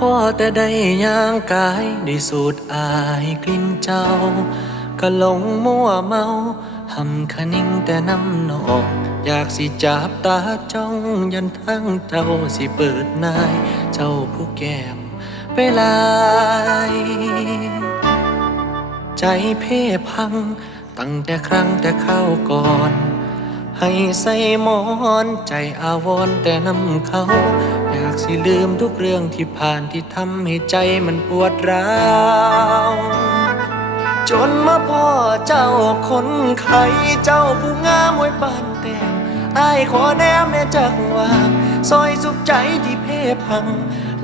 พ่อแต่ได้ย่างกายได้สูดอายกลิ่นเจ้า ก็หลงมัวเมาหำคนิ่งแต่น้ำนองอยากสิจับตาจ้องยันทั้งเจ้าสิเปิดนาย เจ้าผู้แก้มไปลายใจเพ่พัง ตั้งแต่ครั้งแต่เข้าก่อน ให้ใส่หมอนใจอาวรแต่นำเขา อยากสิลืมทุกเรื่องที่ผ่านที่ทำให้ใจมันปวดร้าวจนมาพ่อเจ้าคนไข้เจ้าผู้งามว้ปานแต้มอายขอแนมแม่จักว่าซอยสุขใจที่เพ่พัง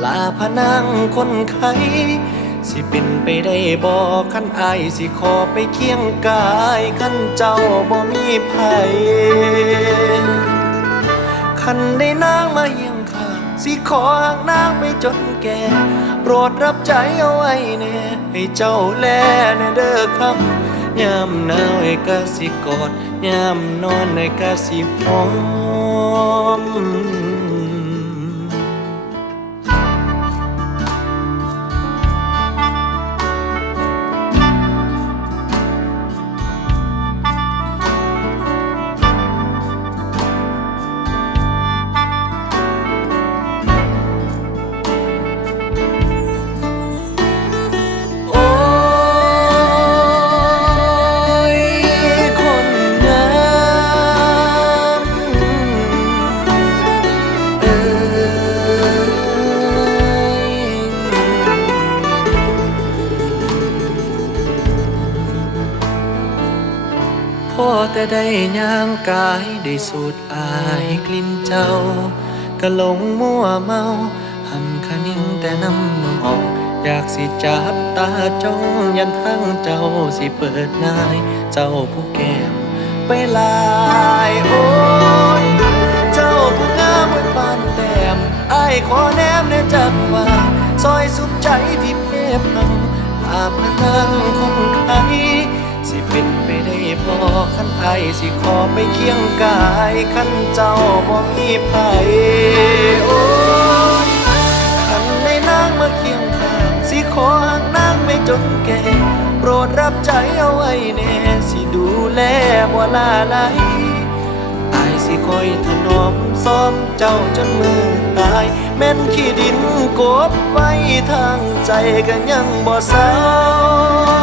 ลาพนังคนไข้ สิเป็นไปได้บอกขันอายสิขอไปเคียงกายขันเจ้าบ่มีภัยคันได้นางมาเยี่ยงข้าสิขอหากนางไปจนแก่ โปรดรับใจเอาไว้แน่ให้เจ้าแลแน่เด้อคำยามหนาวให้กะสิกอดยามนอนให้กะสิหอม แต่ได้ย่างกายได้สูดอายกลิ่นเจ้าก็หลงมัวเมาหำคะนิ่งแต่น้ำนองอยากสิจับตาจ้องยันทั้งเจ้าสิเปิดนาย เจ้าผู้แก้มไปลายโอ้ยเจ้าผู้งามเหมือนปานแต้มไอายขอแนมในจักว่าซอยสุขใจที่เพพังลาพนังคนไข้ สิเป็นไปได้พอขันไอสิขอไปเคียงกายขันเจ้าบ่มีภัยโอ้ขันในนางมาเคียงข้างสิขอหักนางไม่จนแก่โปรดรับใจเอาไว้แน่สิดูแลบ่ลาไหลอายสิคอยถนอมซ้อมเจ้าจนมือตาย แม่นขี้ดินกบไว้ทางใจก็ยังบ่เศร้า